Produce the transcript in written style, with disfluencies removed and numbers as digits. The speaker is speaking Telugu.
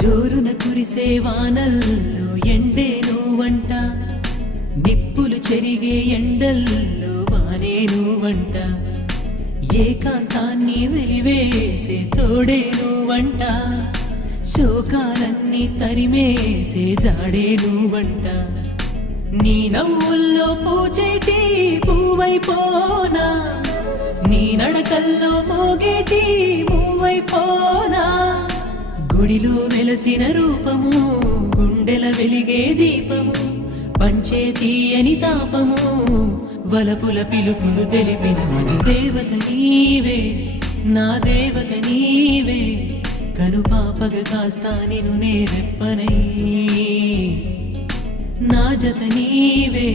జోరున కురిసే వానల్లో ఎండే నువ్వంట, నిప్పులు చెరిగే ఎండల్లో వానే నువ్వంట, ఏకాంతాన్ని వెలివేసే తోడే నువ్వంట, శోకాలన్నీ తరిమేసే జాడే నువ్వంట. నీ నవ్వుల్లో పూచేటి పువ్వైపోనా, నీ నడకల్లో మోగేటి మూవైపోనా, గుడిలో వెలసిన రూపము, గుండెల వెలిగే దీపము, పంచే తీయని తాపము, వలపుల పిలుపులు తెలిపిన మన దేవత నీవే, నా దేవత నీవే, కనుపాపగ కాస్తా నిన్ను నే రెప్పనై, నా జత నీవే.